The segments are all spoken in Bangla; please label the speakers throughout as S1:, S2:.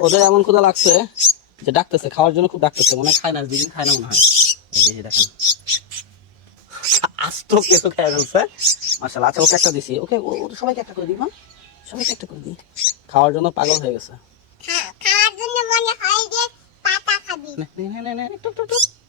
S1: ওদের এমন ক্ষুধা লাগছে যে ডাকতেছে খাওয়ার জন্য খুব ডাকতেছে মনে হয় খায় না দুদিন খায় না মনে হয়। এই যে, দেখেন। আস্ত কেঁচো খেয়ে ফেলছে। মাসাল্লাহ আচ্ছা ওকে একটা দিছি। ওকে সবাইকে একটা করে দিই মা। সবাইকে একটা করে দিই। খাওয়ার জন্য পাগল হয়ে গেছে।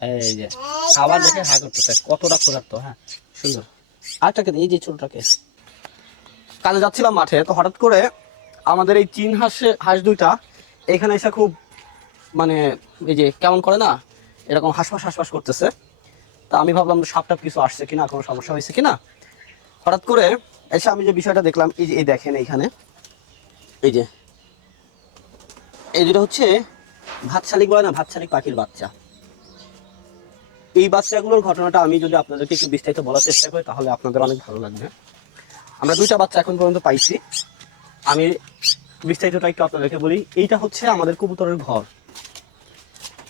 S1: এই যে খাবার দেখে হা করতেছে। কতটা ক্ষুধার্ত হ্যাঁ সুন্দর। আরেকটাকে এই যে ছোটটাকে। কাজে যাচ্ছিলাম মাঠে তো হঠাৎ করে আমাদের এই চীন হাঁসে হাঁস দুইটা এখানে এসে খুব মানে এই যে কেমন করে না, এরকম হাঁসফাঁস হাঁসফাঁস করতেছে। তা আমি ভাবলাম সাপটাপ কিছু আসছে কিনা, কোনো সমস্যা হয়েছে কিনা। হঠাৎ করে এসে আমি যে বিষয়টা দেখলাম, এই যে, এই দেখেন এইখানে, এই যে, এই দুটো হচ্ছে ভাত শালিক বলে না ভাত শালিক পাখির বাচ্চা। এই বাচ্চাগুলোর ঘটনাটা আমি যদি আপনাদেরকে একটু বিস্তারিত বলার চেষ্টা করি, তাহলে আপনাদের অনেক ভালো লাগবে। আমরা দুইটা বাচ্চা এখন পর্যন্ত পাইছি। আমি বিস্তারিতটা একটু আপনাদেরকে বলি, এইটা হচ্ছে আমাদের কবুতরের ঘর।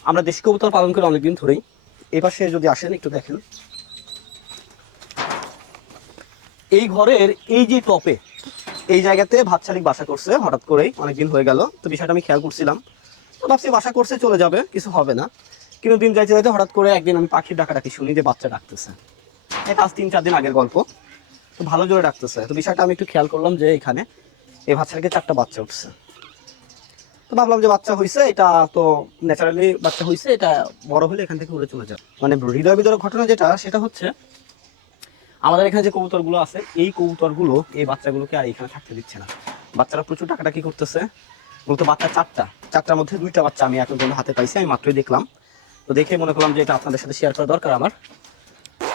S1: আমরা দেশি কবুতর পালন করে অনেকদিন ধরেই। এই পাশে যদি আসেন, একটু দেখেন। এই ঘরের এই যে টপে, এই জায়গাতে ভাত শালিক বাসা করছে, হঠাৎ করেই অনেকদিন হয়ে গেল। তো বিষয়টা আমি খেয়াল করছিলাম। তো ভাবছি বাসা করছে, চলে যাবে, কিছু হবে না। কিন্তু দিন যাইতে যাইতে হঠাৎ করে একদিন আমি পাখির ডাকাডাকি শুনি যে বাচ্চা ডাকতেছে। এই পাঁচ তিন চার দিন আগের গল্প। তো ভালো জোরে ডাকতেছে। তো বিষয়টা আমি একটু খেয়াল করলাম যে এখানে এই বাচ্চাটাকে চারটা বাচ্চা উঠছে। তো ভাবলাম যে বাচ্চা হয়েছে এটা তো ন্যাচারালি বাচ্চা হয়েছে এটা বড় হলে এখান থেকে উড়ে চলে যাবে। মানে হৃদয় বিদর ঘটনা যেটা, সেটা হচ্ছে আমাদের এখানে যে কবুতরগুলো আছে, এই কবুতরগুলো এই বাচ্চাগুলোকে আর এখানে থাকতে দিচ্ছে না। বাচ্চারা প্রচুর টাকাটাকি করতেছে। মূলত বাচ্চা চারটা, চারটার মধ্যে দুইটা বাচ্চা আমি এখন হাতে পাইছি, আমি মাত্রই দেখলাম। তো দেখে মনে করলাম যে এটা আপনাদের সাথে শেয়ার করা দরকার আমার।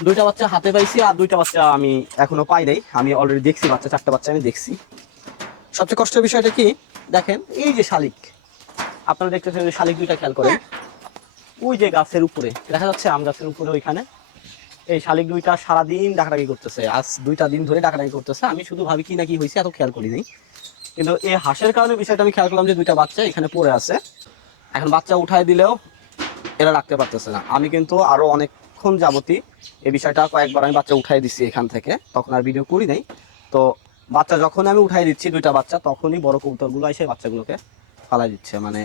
S1: দুইটা বাচ্চা হাতে পাইছি আর দুইটা বাচ্চা আমি এখনও পাই নাই। আমি অলরেডি দেখছি বাচ্চা, চারটা বাচ্চা আমি দেখছি। সবচেয়ে কষ্টের বিষয়টা কি? দেখেন এই যে শালিক। আপনারা দেখতেছেন যে শালিক দুইটা খেয়াল করেন। ওই যে গাছের উপরে দেখা যাচ্ছে আম গাছের উপরে ওইখানে। এই শালিক দুইটা সারাদিন ডাকাডাকি করতেছে। আজ দুইটা দিন ধরে ডাকাডাকি করতেছে। আমি শুধু ভাবি কি না কি হয়েছে এত খেয়াল করি নাই কিন্তু এই হাঁসের কারণে বিষয়টা আমি খেয়াল করলাম যে দুইটা বাচ্চা এখানে পড়ে আছে। এখন বাচ্চা উঠায় দিলেও এরা রাখতে পারতেছে না। আমি কিন্তু আরও অনেকক্ষণ যাবতই এই বিষয়টা কয়েকবার আমি বাচ্চা উঠাই দিচ্ছি এখান থেকে। তখন আর ভিডিও করি নাই। তো বাচ্চা যখন আমি উঠাই দিচ্ছি দুইটা বাচ্চা তখনই বড় কবুতরগুলো এসে বাচ্চাগুলোকে ফালাই দিচ্ছে মানে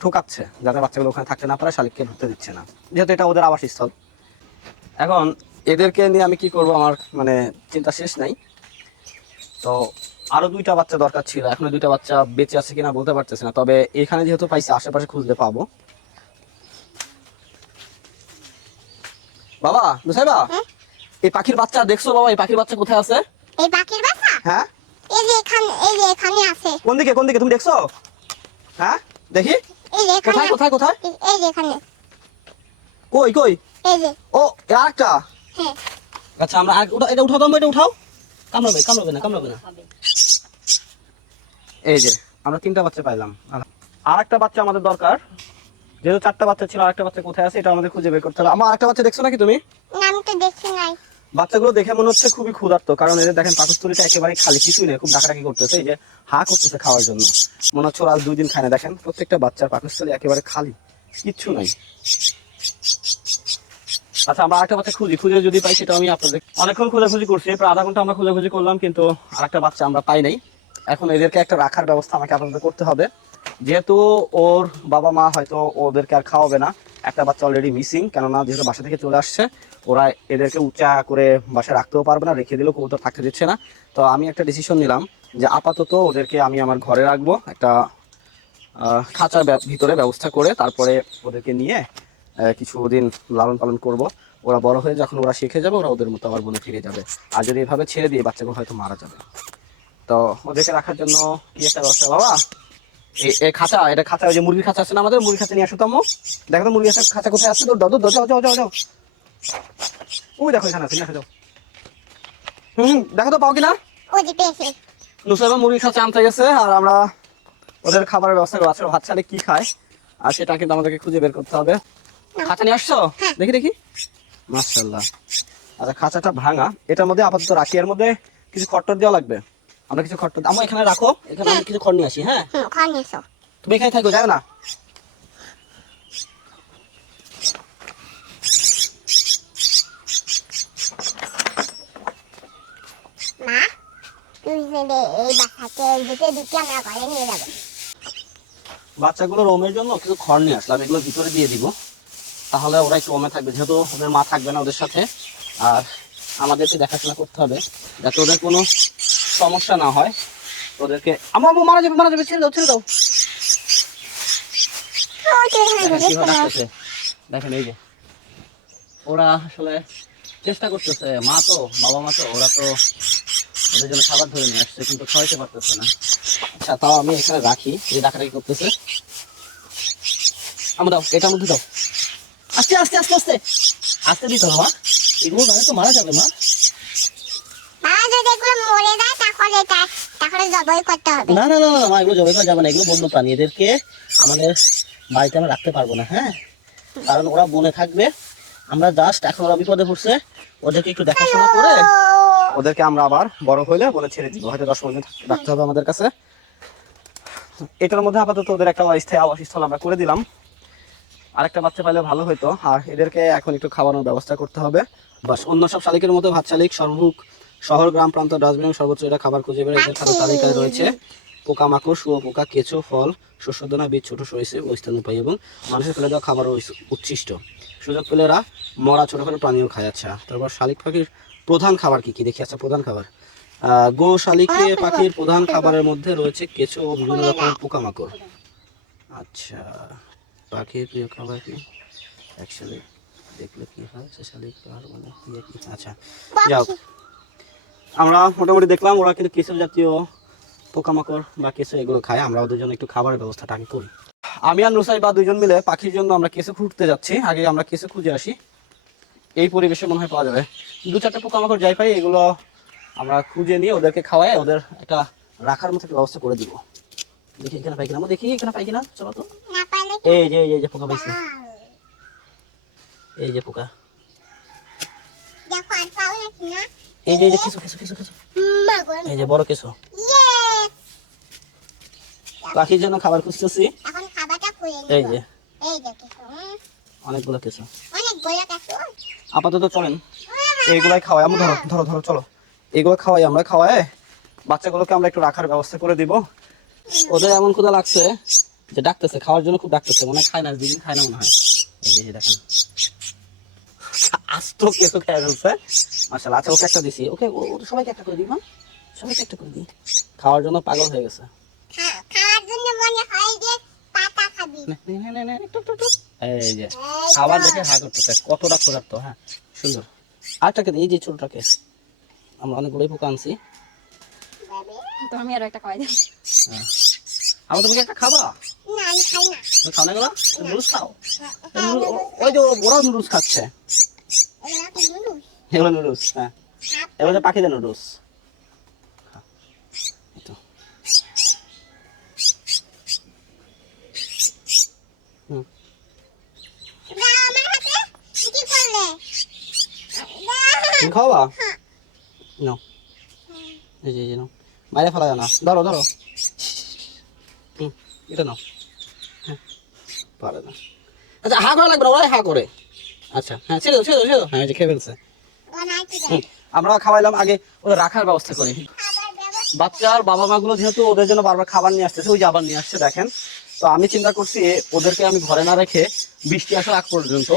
S1: ঠোকাচ্ছে যাতে বাচ্চাগুলো ওখানে থাকতে না পারে শালিককে ঢুকতে দিচ্ছে না। যেহেতু এটা ওদের আবাসস্থল। এখন এদেরকে নিয়ে আমি কি করব আমার মানে চিন্তা শেষ নাই। তো আরও দুইটা বাচ্চা দরকার ছিল এখনও দুইটা বাচ্চা বেঁচে আছে কিনা বলতে পারতেছি না তবে এখানে যেহেতু পাইছি আশেপাশে খুঁজতে পাবো। বাবা দুসাইবা
S2: হ্যাঁ?
S1: এই পাখির বাচ্চা দেখছ বাবা এই পাখির বাচ্চা কোথায় আছে?
S2: এই বাসা?
S1: হ্যাঁ।
S2: এই যে এখানে এই যে এখানে আছে।
S1: কোন দিকে কোন দিকে তুমি দেখছ? হ্যাঁ দেখি।
S2: এই যে এখানে
S1: কোথায় কোথায় কোথায়?
S2: এই- যে এখানে।
S1: কই কই?
S2: এই যে।
S1: ও আরেকটা।
S2: হ্যাঁ।
S1: আচ্ছা আমরা আর- এটা উঠাও তো এটা উঠাও। কামড়াবে কামড়াবে না কামড়াবে না। এই যে আমরা তিনটা বাচ্চা পাইলাম। আর একটা বাচ্চা আমাদের দরকার। যেহেতু চারটা বাচ্চা ছিল আরেকটা বাচ্চা কোথায় আছে এটা আমাদের খুঁজে বের করতে হবে। আমার আরেকটা বাচ্চা দেখছ নাকি তুমি?
S2: না, আমি তো
S1: বাচ্চাগুলো দেখে মনে হচ্ছে খুবই ক্ষুধার্ত, কারণ এদের দেখেন পাকস্থলীটা একেবারে খালি, কিছুই নেই, খুব ডাকাডাকি করতেছে, এই যে হা করতেছে খাওয়ার জন্য। মনে হচ্ছে ওরা দুই দিন খায় না। দেখেন, প্রত্যেকটা বাচ্চার পাকস্থলী একেবারে খালি, কিচ্ছু নাই। আচ্ছা আমরা আরেকটা বাচ্চা খুঁজি। খুঁজে যদি পাই, সেটা আমি আপনাদের অনেকক্ষণ খোঁজাখুঁজি করছি, প্রায় আধা ঘণ্টা আমরা খোঁজাখুঁজি করলাম, কিন্তু আরেকটা বাচ্চা আমরা পাই নাই। এখন এদেরকে একটা রাখার ব্যবস্থা আমাকে আপনাদের করতে হবে। যেহেতু ওর বাবা মা হয়তো ওদেরকে আর খাওয়াবে না, একটা বাচ্চা অলরেডি মিসিং কেননা যেহেতু বাসা থেকে চলে আসছে ওরা এদেরকে উঁচা করে বাসায় রাখতেও পারবে না, রেখে দিলেও কবুতর থাকতে দিচ্ছে না। তো আমি একটা ডিসিশন নিলাম যে আপাতত ওদেরকে আমি আমার ঘরে রাখব, একটা খাঁচার ভিতরে ব্যবস্থা করে তারপরে ওদেরকে নিয়ে কিছুদিন লালন পালন করব। ওরা বড় হয়ে যখন ওরা শিখে যাবে, ওরা ওদের মতো আবার বনে ফিরে যাবে। আর যদি এভাবে ছেড়ে দিয়ে বাচ্চাগুলো হয়তো মারা যাবে। তো ওদেরকে রাখার জন্য কি একটা ব্যবস্থা বাবা? এ- এ খাঁচা, এটা খাঁচা, ওই যে মুরগির খাঁচা আছে না আমাদের? মুরগির খাঁচা নিয়ে আসো তো দেখো তো মুরগির খাঁচা- কোথায় আছে? তো দাও, যাও যাও যাও যাও। ওই দেখো এখানে আছে যাও। হুম দেখো তো পাও কিনা?
S2: ওই যে পেয়েছে
S1: নুসাইবা আনতে গেছে আর আমরা ওদের খাবারের ব্যবস্থা করব। ভাত ছাড়ে কি খায়? আর সেটা কিন্তু আমাদেরকে খুঁজে বের করতে হবে। খাঁচা নিয়ে আসছো? দেখি দেখি। মাশাল্লাহ আচ্ছা খাঁচাটা ভাঙা। এটার মধ্যে আপাতত রাখি। এর মধ্যে কিছু খট্টর দেওয়া লাগবে। আমরা কিছু খট্টর আমরা এখানে রাখো। এখানে আমি কিছু খড় নিয়ে আসি হ্যাঁ? তুমি এখানে থাকো যাও না
S2: মা এই আমরা ঘরে নিয়ে যাব।
S1: বাচ্চাগুলোর ওমের জন্য কিছু খড় নিয়ে আসলাম এগুলো ভিতরে দিয়ে দিব। তাহলে ওরা একটু ওমে থাকবে যেহেতু ওদের মা থাকবে না ওদের সাথে। আর আমাদেরকে দেখাশোনা করতে হবে যাতে ওদের কোনো সমস্যা না হয়। ওদেরকে আমার মারা যাবে মারা যাবে ছেড়ে দাও ছেড়ে দাও। দেখেন এই যে। ওরা আসলে চেষ্টা করতেছে মা তো বাবা মা তো ওরা তো ওদের জন্য খাবার ধরে নিয়ে আসছে কিন্তু খাওয়াইতে পারতেছে না। আচ্ছা তাও আমি এখানে রাখি এই ডাকাডাকি করতেছে। আমি দাও এটার মধ্যে দাও। আস্তে আস্তে আস্তে আস্তে আস্তে দিতে হবে মা। এগুলো তো মারা যাবে মা।
S2: হবে।
S1: না না না না মা এগুলো করা যাবে না। এগুলো বন্য প্রাণী। এদেরকে আমাদের বাড়িতে আমরা রাখতে পারব না হ্যাঁ? কারণ ওরা বনে থাকবে। আমরা জাস্ট এখন ওরা বিপদে পড়ছে। ওদেরকে একটু দেখাশোনা করে ওদেরকে আমরা আবার বড় হইলে বলে ছেড়ে দিব। হয়তো দশ পনেরো রাখতে হবে আমাদের কাছে। এটার মধ্যে আপাতত ওদের একটা স্থায়ী আবাসস্থল আমরা করে দিলাম। আরেকটা বাচ্চা পাইলে ভালো হতো আর এদেরকে এখন একটু খাওয়ানোর ব্যবস্থা করতে হবে। বাস, অন্য সব শালিকের মতো ভাত শালিক সর্বভুক শহর, গ্রাম, প্রান্ত, ডাস্টবিন, সর্বোচ্চ এরা খাবার খুঁজে বেড়ে এদের খাদ্য তালিকায় রয়েছে পোকামাকড় শুয়ো পোকা, কেঁচো, ফল শস্যদানা বীজ, ছোট সরিষে স্থান উপায় এবং মানুষের ফেলে দেওয়া খাবার ও উচ্ছিষ্ট সুযোগ পেলে এরা মরা ছোটখাটো প্রাণীও খায়। আচ্ছা তারপর শালিক পাখির প্রধান খাবার কি কি? দেখি আচ্ছা প্রধান খাবার। গো শালিকে পাখির প্রধান খাবারের মধ্যে রয়েছে কেঁচো ও বিভিন্ন রকমের পোকামাকড়। আচ্ছা পাখির প্রিয় খাবার কি? অ্যাকচুয়ালি দেখলে কি হয়? সে শালিক আর মানে কি আচ্ছা যাও আমরা মোটামুটি দেখলাম ওরা কিন্তু কেঁচো জাতীয় পোকামাকড় বা কেঁচো এগুলো খায়। আমরা ওদের জন্য একটু খাবারের ব্যবস্থাটা আগে করি। আমি আর নুসাই বা দুজন মিলে পাখির জন্য আমরা কেঁচো খুঁজতে যাচ্ছি। আগে আমরা কেঁচো খুঁজে আসি। এই পরিবেশে মনে হয় পাওয়া যাবে। দু চারটে পোকা পোকামাকড় যাই পাই এগুলো আমরা খুঁজে নিয়ে ওদেরকে খাওয়াই ওদের একটা রাখার মতো একটা ব্যবস্থা করে দিব। দেখি এখানে পাই কিনা আমরা দেখি এখানে পাই কিনা চলো তো। এই যে এই যে, পোকা পাইছি। এই যে পোকা। এই যে কিছু কিছু কিছু কিছু এই যে বড় কিছু
S2: ইয়ে।
S1: পাখির জন্য খাবার খুঁজতেছি। এই যে।
S2: এই যে কিছু
S1: অনেকগুলো কিছু
S2: অনেক কিছু
S1: আপাতত চলেন। এইগুলাই খাওয়াই, আমরা ধরো ধরো ধরো, চলো। এগুলো খাওয়াই, আমরা খাওয়াই। বাচ্চাগুলোকে আমরা একটু রাখার ব্যবস্থা করে দিব। ওদের এমন ক্ষুধা লাগছে যে ডাকতেছে, খাওয়ার জন্য খুব ডাকতেছে। মনে হয় খায় না দুদিন খায় না মনে হয়। দেখেন। আস্ত কিছু খেয়ে ফেলছে। আচ্ছা ওকে একটা দিছি। ওকে সবাইকে একটা করে দিই, মা। সবাইকে একটা করে দিই। খাওয়ার জন্য পাগল হয়ে গেছে।
S2: খাওয়ার জন্য মনে হয়
S1: এই যে খাবার দেখে হা করতেছে কতটা ক্ষুধার্ত হ্যাঁ? সুন্দর। আরেকটাকে দিই, এই যে ছোটটাকে আমরা অনেকগুলোই পোকা আনছি।
S2: বাবা,
S3: তো আমি আরও একটা খাওয়াই দিই
S1: হ্যাঁ। আমার তুমি একটা খাবা?
S2: না আমি খাই না।
S1: তুমি খাও না এগুলো? নুডলস খাও?
S2: হ্যাঁ,
S1: ও- ওই যে ওরা নুডলস খাচ্ছে।
S2: এগুলো নুডলস?
S1: হ্যাঁ। এগুলো পাখিদের নুডলস
S2: দাও আমার হাতে কি করলে দাও।
S1: তুমি খাওয়া? নাও এই যে এই যে নাও বাইরে ফেলা যায় না। ধরো ধরো। হুম, এটা নাও। হ্যাঁ পারে না। আচ্ছা হা করা লাগবে না, ওরাই হা করে। আচ্ছা হ্যাঁ ছেড়ে দাও ছেড়ে দাও ছেড়ে দাও। হ্যাঁ যে খেয়ে ফেলছে। আমরা খাওয়াইলাম। আগে ওদের রাখার ব্যবস্থা করি। বাচ্চার বাবা মা গুলো যেহেতু ওদের জন্য বারবার খাবার নিয়ে আসতেছে, ওই যে আবার নিয়ে আসছে, দেখেন। তো আমি চিন্তা করছি ওদেরকে আমি ঘরে না রেখে বৃষ্টি আসার আগ পর্যন্ত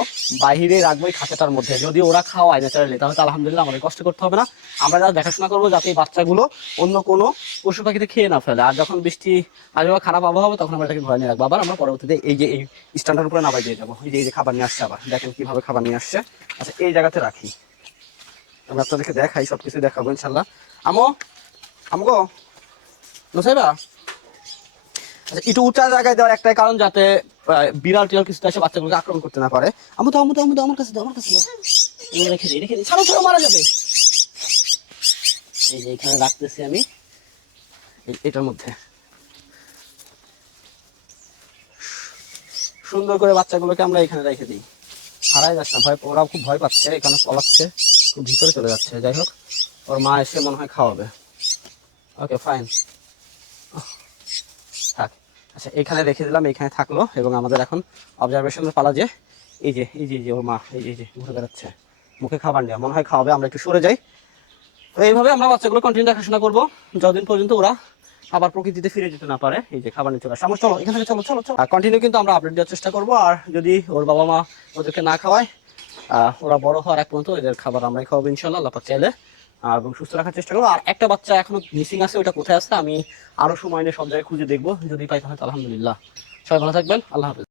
S1: বাইরে রাখব এই খাঁচাটার মধ্যে। যদি ওরা খাওয়ায় ন্যাচারালি তাহলে আলহামদুলিল্লাহ আমাদের কষ্ট করতে হবে না। আমরা যা দেখাশোনা করব, যাতে এই বাচ্চাগুলো অন্য কোনো পশু পাখিতে খেয়ে না ফেলে। আর যখন বৃষ্টি আসবে খারাপ আবহাওয়া হবে, তখন আমরা এটাকে ঘরে নিয়ে রাখব। আবার আমরা পরবর্তীতে এই যে এই স্ট্যান্ডার উপরে নামাই দিয়ে যাব। এই যে এই যে খাবার নিয়ে আসছে আবার, দেখেন কীভাবে খাবার নিয়ে আসছে। আচ্ছা এই জায়গাতে রাখি। আমরা আপনাদেরকে দেখাই সব কিছু দেখাবো ইনশাল্লাহ আমো, আমগো, নসাইবা? একটু উঁচা জায়গায় দেওয়ার একটাই কারণ যাতে বিড়াল টিড়াল কিছু এসে বাচ্চাগুলোকে আক্রমণ করতে না পারে। আমি তো, আমু তো আমু তো, আমার কাছে আমার কাছে রেখে দিই রেখে দিই ছাড়ো ছাড়ো, মারা যাবে। এই যে এখানে রাখতেছি আমি এটার মধ্যে। সুন্দর করে বাচ্চাগুলোকে আমরা এখানে রেখে দিই। হারাই যাচ্ছে না, ভয়, ওরাও খুব ভয় পাচ্ছে, এখানে পলাচ্ছে, খুব ভিতরে চলে যাচ্ছে। যাই হোক, ওর মা এসে মনে হয় খাওয়াবে। ওকে ফাইন আচ্ছা এখানে রেখে দিলাম, এখানে থাকল এবং আমাদের এখন অবজারভেশনের পালা যে এই যে এই যে ওর মা, এই যে ঘুরে বেড়াচ্ছে। মুখে খাবার নেওয়া, মনে হয় খাওয়াবে, আমরা একটু সরে যাই। তো এইভাবে আমরা বাচ্চাগুলো কন্টিনিউ দেখাশোনা করব। যতদিন পর্যন্ত ওরা আবার প্রকৃতিতে ফিরে যেতে না পারে, এই যে খাবার চলে আসে আমার চলো, এখান চলো চলো চলো। আর কন্টিনিউ কিন্তু আমরা আপডেট দেওয়ার চেষ্টা করব। আর যদি ওর বাবা মা ওদেরকে না খাওয়ায় ওরা বড় হওয়ার এক পর্যন্ত এদের খাবার আমরাই খাওয়াবো ইনশাল্লাহ আল্লাহ চাইলে। এবং সুস্থ রাখার চেষ্টা করব। আর একটা বাচ্চা এখনও মিসিং আছে ওটা কোথায় আছে, আমি আরও সময় নিয়ে সব জায়গায় খুঁজে দেখব। যদি পাই তাহলে আলহামদুলিল্লাহ। সবাই ভালো থাকবেন, আল্লাহ হাফেজ।